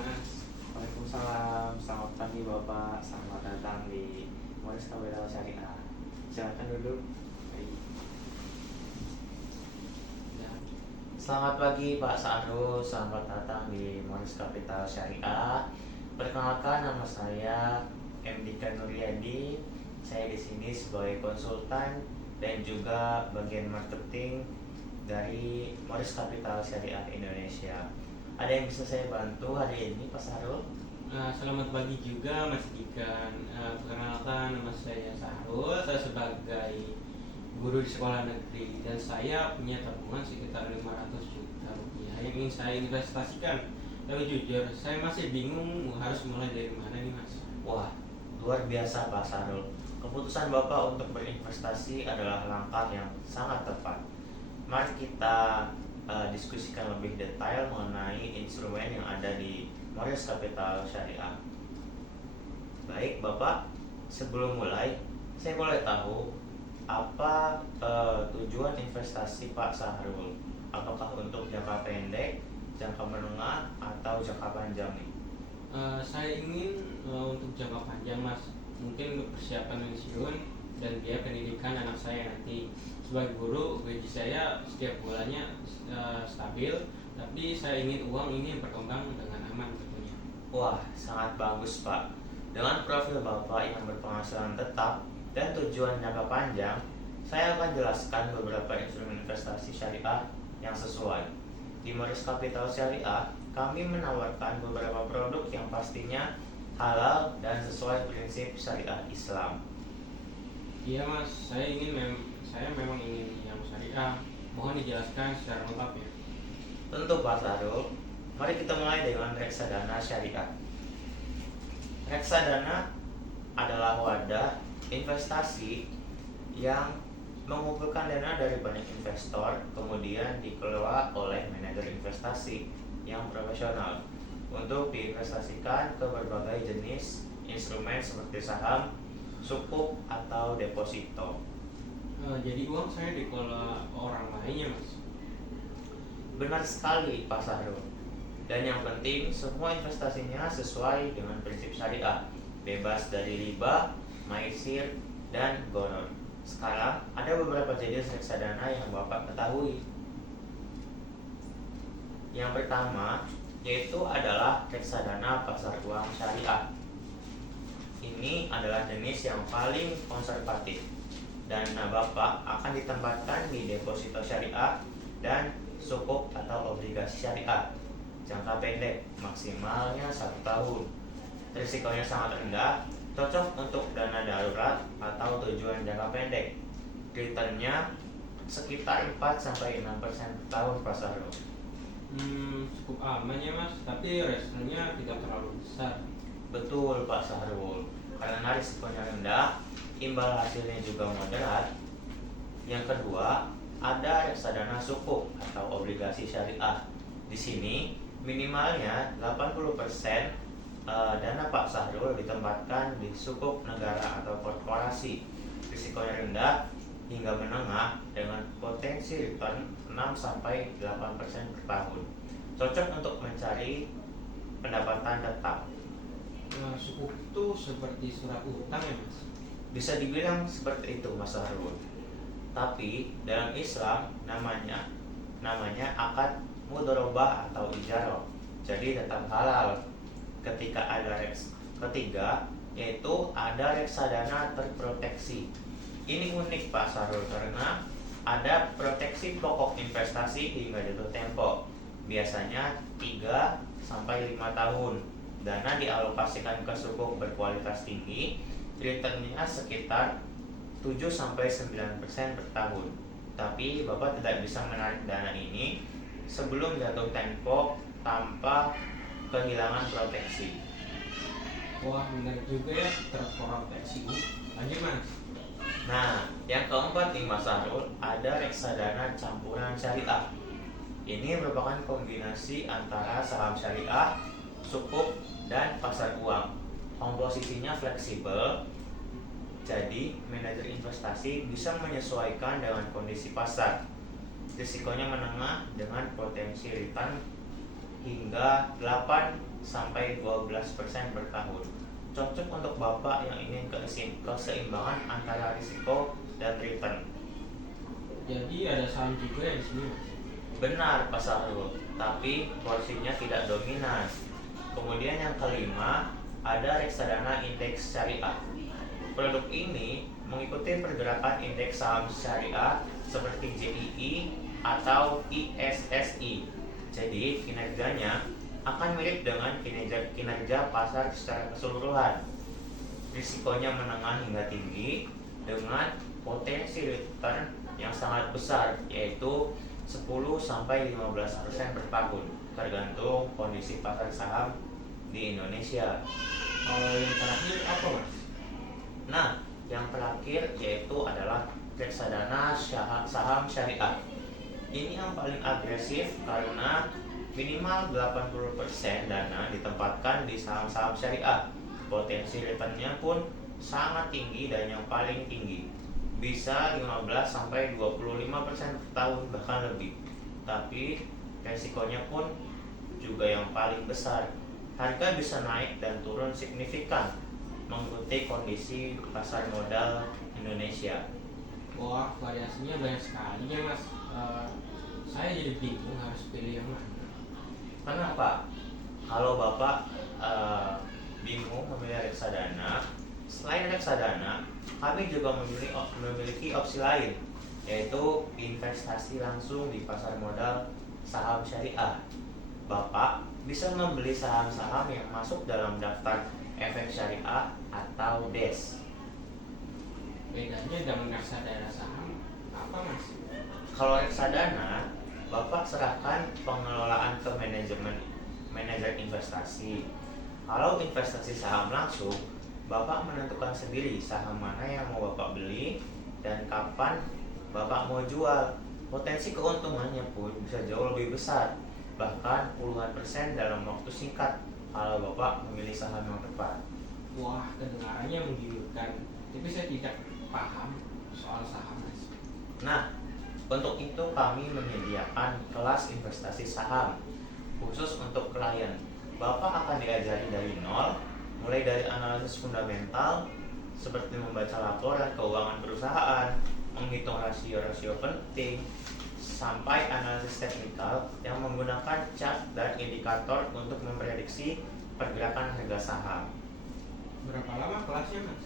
Mas. Waalaikumsalam, selamat pagi Bapak, selamat datang di Moris Kapital Syariah. Silakan duduk. Baik. Ya. Selamat pagi Pak Sahrul, selamat datang di Moris Kapital Syariah. Perkenalkan, nama saya M.Dika Nuryadi. Saya di sini sebagai konsultan dan juga bagian marketing dari Moris Kapital Syariah Indonesia. Ada yang bisa saya bantu hari ini Pak Sahrul? Selamat pagi juga Mas Dikan. Perkenalkan, nama saya Sahrul. Saya sebagai guru di sekolah negeri dan saya punya tabungan sekitar 500 juta rupiah yang ingin saya investasikan. Tapi jujur, saya masih bingung harus mulai dari mana nih Mas. Wah, luar biasa Pak Sarul. Keputusan Bapak untuk berinvestasi adalah langkah yang sangat tepat. Mari kita diskusikan lebih detail mengenai instrumen yang ada di Moris Capital Syariah. Baik Bapak, sebelum mulai, saya boleh tahu apa tujuan investasi Pak Sahrul? Apakah untuk jangka pendek, jangka menengah, atau jangka panjang nih? Saya ingin untuk jangka panjang Mas, mungkin untuk persiapan pensiun dan biaya pendidikan anak saya nanti. Sebagai guru, gaji saya setiap bulannya stabil, tapi saya ingin uang ini berkembang dengan aman tentunya. Wah, sangat bagus Pak. Dengan profil Bapak yang berpenghasilan tetap dan tujuan jangka panjang, saya akan jelaskan beberapa instrumen investasi syariah yang sesuai. Di Moris Capital Syariah, kami menawarkan beberapa produk yang pastinya halal dan sesuai prinsip syariah Islam. Iya Mas, saya memang ingin yang syariah. Mohon dijelaskan secara lengkap ya. Tentu Pak Sarul, mari kita mulai dengan reksadana syariah. Reksadana adalah wadah investasi yang mengumpulkan dana dari banyak investor, kemudian dikelola oleh manajer investasi yang profesional untuk diinvestasikan ke berbagai jenis instrumen seperti saham, sukuk, atau deposito. Jadi uang saya dikelola orang lainnya Mas. Benar sekali Pak Sahrul. Dan yang penting, semua investasinya sesuai dengan prinsip syariah, bebas dari riba, maisir, dan gharar. Sekarang ada beberapa jenis reksadana yang Bapak ketahui. Yang pertama yaitu adalah reksadana pasar uang syariah. Ini adalah jenis yang paling konservatif, dan dana Bapak akan ditempatkan di deposito syariah dan sukuk atau obligasi syariah jangka pendek, maksimalnya 1 tahun. Risikonya sangat rendah, cocok untuk dana darurat atau tujuan jangka pendek. Returnnya sekitar 4-6% per tahun Pak Sarul. Cukup aman ya Mas, tapi resikonya tidak terlalu besar. Betul Pak Sahrul, karena risikonya rendah, imbal hasilnya juga moderat. Yang kedua, ada reksadana sukuk atau obligasi syariah. Di sini minimalnya 80% dana Pak Sahrul ditempatkan di sukuk negara atau korporasi. Risikonya rendah hingga menengah dengan potensi return 6-8% per tahun. Cocok untuk mencari pendapatan tetap. Sukuk itu seperti surat utang ya Mas. Bisa dibilang seperti itu Mas Harun. Tapi dalam Islam namanya akad mudharabah atau ijarah. Jadi tetap halal. Ketiga yaitu ada reksadana terproteksi. Ini unik Pak Sarul karena ada proteksi pokok investasi hingga jatuh tempo. Biasanya 3-5 tahun. Dana dialokasikan ke sukuk berkualitas tinggi, returnnya sekitar 7-9% per tahun. Tapi Bapak tidak bisa menarik dana ini sebelum jatuh tempo tanpa kehilangan proteksi. Wah, menarik juga ya, terproteksi. Lanjut Mas. Nah, yang keempat nih Mas Sarul, ada reksadana campuran syariah. Ini merupakan kombinasi antara saham syariah, sukuk, dan pasar uang. Komposisinya fleksibel, jadi manajer investasi bisa menyesuaikan dengan kondisi pasar. Risikonya menengah dengan potensi return hingga 8 sampai 12% per tahun. Cocok untuk Bapak yang ingin keseimbangan antara risiko dan return. Jadi ada saham juga ya di sini mas? Benar Pak Sahrul, tapi porsinya tidak dominan. Kemudian yang kelima, ada reksadana indeks syariah. Produk ini mengikuti pergerakan indeks saham syariah seperti JII atau ISSI. Jadi kinerjanya akan mirip dengan kinerja pasar secara keseluruhan. Risikonya menengah hingga tinggi dengan potensi return yang sangat besar, yaitu 10-15% per tahun, tergantung kondisi pasar saham di Indonesia. Kalau yang terakhir apa mas? Nah, yang terakhir yaitu adalah reksadana saham syariah. Ini yang paling agresif karena minimal 80% dana ditempatkan di saham-saham syariah. Potensi returnnya pun sangat tinggi dan yang paling tinggi, bisa 15-25% per tahun bahkan lebih. Tapi resikonya pun juga yang paling besar. Harga bisa naik dan turun signifikan mengikuti kondisi pasar modal Indonesia. Wah, variasinya banyak sekali ya mas. Saya jadi bingung harus pilih yang mana. Kenapa? Kalau Bapak bingung memilih reksadana, selain reksadana, kami juga memiliki opsi lain, yaitu investasi langsung di pasar modal saham syariah. Bapak bisa membeli saham-saham yang masuk dalam daftar efek syariah atau DES. Bedanya dengan reksadana saham apa mas? Kalau reksadana, Bapak serahkan pengelolaan ke manajer investasi. Kalau investasi saham langsung, Bapak menentukan sendiri saham mana yang mau Bapak beli dan kapan Bapak mau jual. Potensi keuntungannya pun bisa jauh lebih besar, bahkan puluhan persen dalam waktu singkat kalau Bapak memilih saham yang tepat. Wah, kedengarannya menggiurkan. Tapi saya tidak paham soal saham mas. Nah, untuk itu kami menyediakan kelas investasi saham khusus untuk klien. Bapak akan diajari dari nol, mulai dari analisis fundamental seperti membaca laporan keuangan perusahaan, menghitung rasio-rasio penting, sampai analisis teknikal yang menggunakan chart dan indikator untuk memprediksi pergerakan harga saham. Berapa lama kelasnya mas?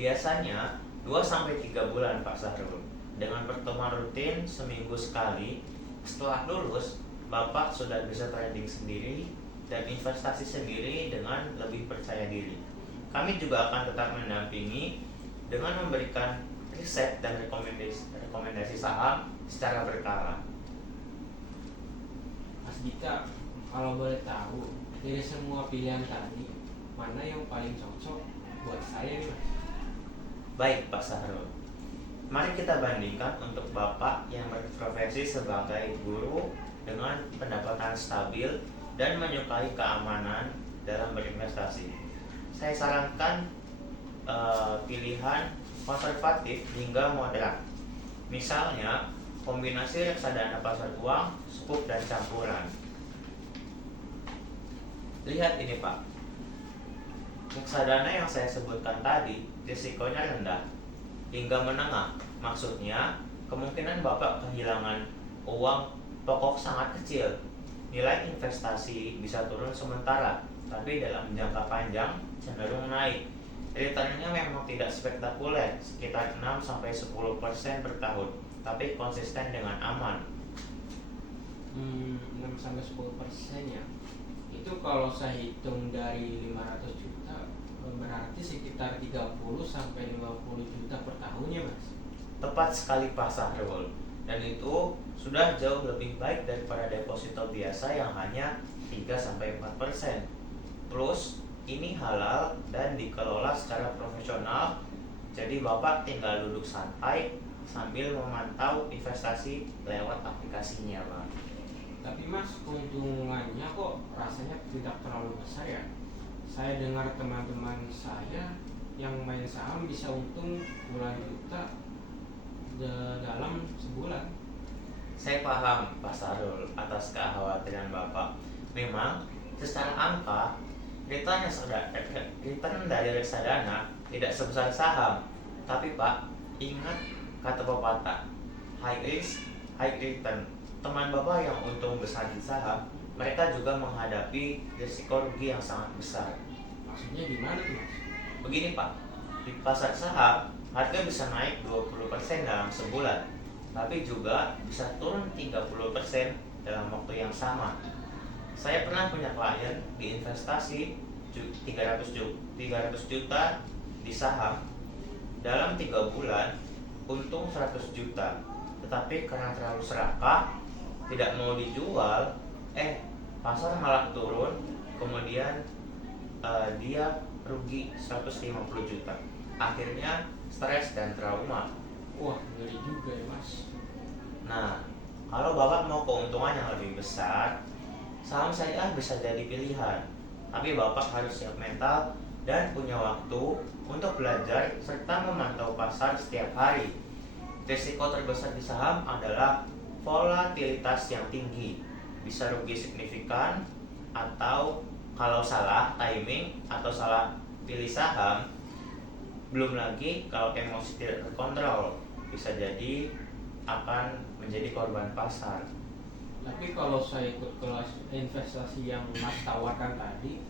Biasanya 2-3 bulan Pak Sahrul, dengan pertemuan rutin seminggu sekali. Setelah lulus, Bapak sudah bisa trading sendiri dan investasi sendiri dengan lebih percaya diri. Kami juga akan tetap mendampingi dengan memberikan riset dan rekomendasi saham secara berkala. Mas Gita, kalau boleh tahu, dari semua pilihan tadi, mana yang paling cocok buat saya nih mas? Baik Pak Sahrul, mari kita bandingkan untuk Bapak yang berprofesi sebagai guru dengan pendapatan stabil dan menyukai keamanan dalam berinvestasi. Saya sarankan pilihan konservatif hingga moderat. Misalnya, kombinasi reksadana pasar uang, sukuk dan campuran. Lihat ini Pak, reksadana yang saya sebutkan tadi risikonya rendah hingga menengah. Maksudnya, kemungkinan Bapak kehilangan uang pokok sangat kecil. Nilai investasi bisa turun sementara, tapi dalam jangka panjang cenderung naik. Returnnya memang tidak spektakuler, sekitar 6-10% per tahun, tapi konsisten dengan aman. 6-10% ya. Itu kalau saya hitung dari 500 juta berarti sekitar 30-50 juta per tahunnya mas. Tepat sekali Pak Sahrul, dan itu sudah jauh lebih baik daripada deposito biasa yang hanya 3-4%. Plus ini halal dan dikelola secara profesional, jadi Bapak tinggal duduk santai sambil memantau investasi lewat aplikasinya Pak. Tapi mas, keuntungannya kok rasanya tidak terlalu besar ya. Saya dengar teman-teman saya yang main saham bisa untung puluhan juta dalam sebulan. Saya paham Pak Sarul atas kekhawatiran Bapak. Memang secara angka return dari reksadana tidak sebesar saham. Tapi Pak, ingat kata pepatah, high risk, high return. Teman Bapak yang untung besar di saham, mereka juga menghadapi risiko rugi yang sangat besar. Maksudnya gimana tuh Mas? Begini Pak, di pasar saham, harga bisa naik 20% dalam sebulan, tapi juga bisa turun 30% dalam waktu yang sama. Saya pernah punya klien di investasi 300 juta di saham. Dalam 3 bulan untung 100 juta. Tetapi karena terlalu serakah, tidak mau dijual, pasar malah turun. Kemudian dia rugi 150 juta. Akhirnya stres dan trauma. Wah, ngeri juga ya Mas. Nah, kalau Bapak mau keuntungan yang lebih besar, saham syariah bisa jadi pilihan, tapi Bapak harus siap mental dan punya waktu untuk belajar serta memantau pasar setiap hari. Risiko terbesar di saham adalah volatilitas yang tinggi, bisa rugi signifikan, atau kalau salah timing atau salah pilih saham, belum lagi kalau emosi tidak terkontrol, bisa jadi akan menjadi korban pasar. Tapi kalau saya ikut kelas investasi yang Mas tawarkan tadi,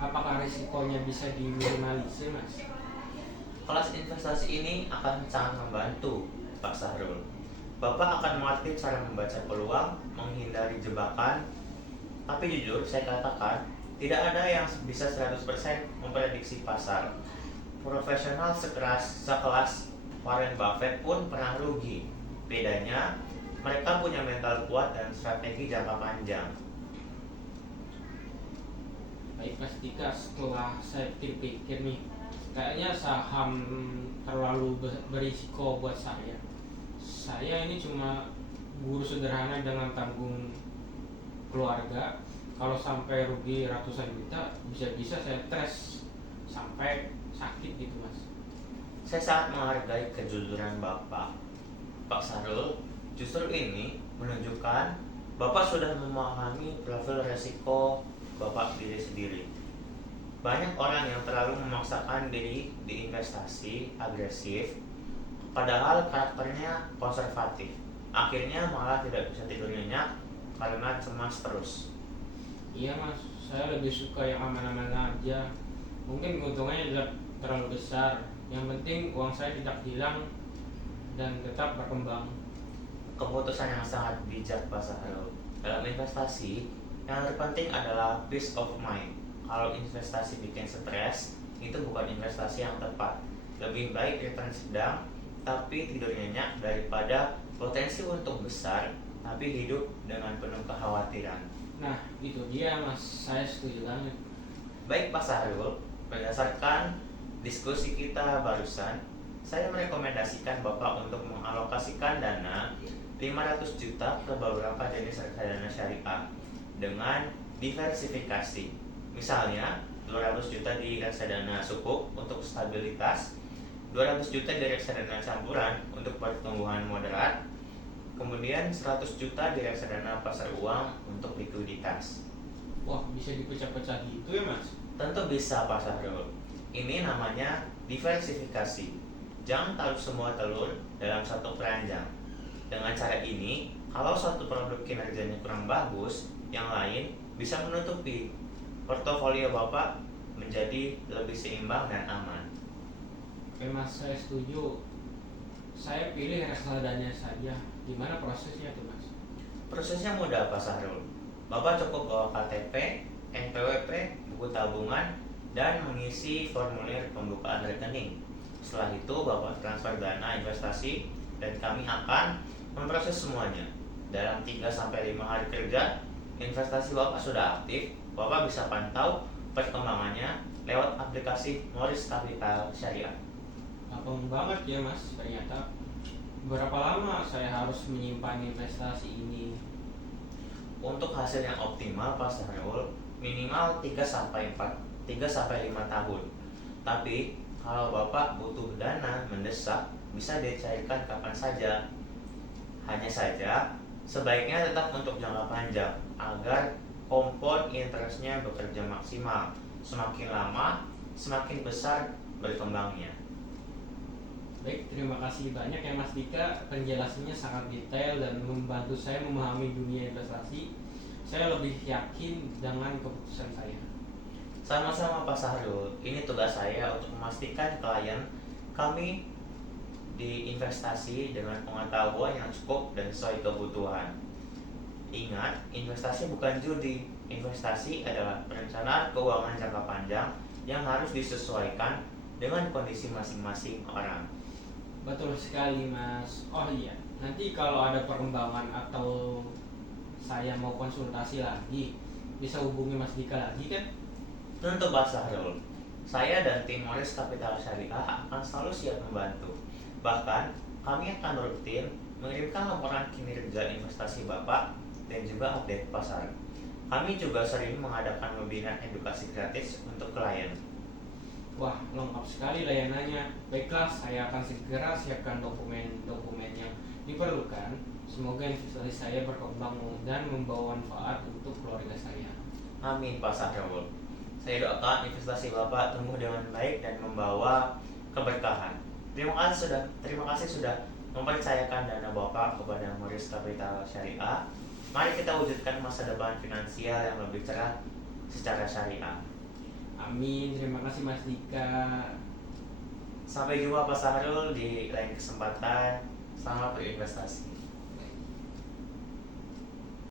apakah risikonya bisa diminimalisir Mas? Kelas investasi ini akan sangat membantu Pak Sahrul. Bapak akan mengerti cara membaca peluang, menghindari jebakan. Tapi jujur saya katakan, tidak ada yang bisa 100% memprediksi pasar. Profesional sekelas Warren Buffett pun pernah rugi. Bedanya, mereka punya mental kuat dan strategi jangka panjang. Baik Mas Dika, setelah saya pikir-pikir nih, kayaknya saham terlalu berisiko buat saya. Saya ini cuma guru sederhana dengan tanggung keluarga. Kalau sampai rugi ratusan juta, bisa-bisa saya stres sampai sakit gitu Mas. Saya sangat menghargai kejujuran Bapak, Pak Sahrul. Justru ini menunjukkan Bapak sudah memahami profil resiko Bapak diri sendiri. Banyak orang yang terlalu memaksakan diri di investasi agresif, padahal karakternya konservatif. Akhirnya malah tidak bisa tidur nyenyak karena cemas terus. Iya Mas, saya lebih suka yang aman-aman aja. Mungkin keuntungannya tidak terlalu besar. Yang penting uang saya tidak hilang dan tetap berkembang. Keputusan yang sangat bijak Pak Sahrul. Dalam investasi, yang terpenting adalah peace of mind. Kalau investasi bikin stres, itu bukan investasi yang tepat. Lebih baik return sedang, tapi tidur nyenyak daripada potensi untung besar, tapi hidup dengan penuh kekhawatiran. Nah, itu dia Mas, saya setuju banget. Baik Pak Sahrul, berdasarkan diskusi kita barusan, saya merekomendasikan Bapak untuk mengalokasikan dana 500 juta ke beberapa jenis reksadana syariah dengan diversifikasi. Misalnya, 200 juta di reksadana sukuk untuk stabilitas, 200 juta di reksadana campuran untuk pertumbuhan moderat, kemudian 100 juta di reksadana pasar uang untuk likuiditas. Wah, bisa dipecah-pecah gitu ya Mas? Tentu bisa Pak Sahrul. Ini namanya diversifikasi. Jangan taruh semua telur dalam satu keranjang. Dengan cara ini, kalau suatu produk kinerjanya kurang bagus, yang lain bisa menutupi. Portofolio Bapak menjadi lebih seimbang dan aman. Oke Mas, saya setuju. Saya pilih reksadana saja. Gimana prosesnya tuh Mas? Prosesnya mudah Pak Sahrul. Bapak cukup bawa KTP, NPWP, buku tabungan, dan mengisi formulir pembukaan rekening. Setelah itu Bapak transfer dana investasi dan kami akan memproses semuanya. Dalam 3-5 hari kerja, investasi Bapak sudah aktif. Bapak bisa pantau perkembangannya lewat aplikasi Moris Capital Syariah. Gampang banget ya Mas, ternyata. Berapa lama saya harus menyimpan investasi ini? Untuk hasil yang optimal Pak Sahrul, minimal 3-5 tahun. Tapi kalau Bapak butuh dana mendesak, bisa dicairkan kapan saja. Hanya saja sebaiknya tetap untuk jangka panjang agar Compound interestnya bekerja maksimal. Semakin lama, semakin besar berkembangnya. Baik, terima kasih banyak ya Mas Dika. Penjelasannya sangat detail dan membantu saya memahami dunia investasi. Saya lebih yakin dengan keputusan saya. Sama-sama Pak Sahrul, ini tugas saya untuk memastikan klien kami di investasi dengan pengetahuan yang cukup dan sesuai kebutuhan. Ingat, investasi bukan judi. Investasi adalah perencanaan keuangan jangka panjang yang harus disesuaikan dengan kondisi masing-masing orang. Betul sekali Mas. Oh iya, nanti kalau ada perkembangan atau saya mau konsultasi lagi, bisa hubungi Mas Dika lagi kan? Tentu Pak Sahrul, saya dan tim Moris Capital Syariah akan selalu siap membantu. Bahkan, kami akan rutin mengirimkan laporan kinerja investasi Bapak dan juga update pasar. Kami juga sering mengadakan webinar edukasi gratis untuk klien. Wah, lengkap sekali layanannya. Baiklah, saya akan segera siapkan dokumen-dokumen yang diperlukan. Semoga investasi saya berkembang dan membawa manfaat untuk keluarga saya. Amin Pak Sahrul. Saya doakan investasi Bapak tumbuh dengan baik dan membawa keberkahan. Terima kasih sudah mempercayakan dana Bapak kepada Moris Capital Syariah. Mari kita wujudkan masa depan finansial yang lebih cerah secara syariah. Amin, terima kasih Mas Dika. Sampai jumpa Pak Sahrul di lain kesempatan. Selamat berinvestasi.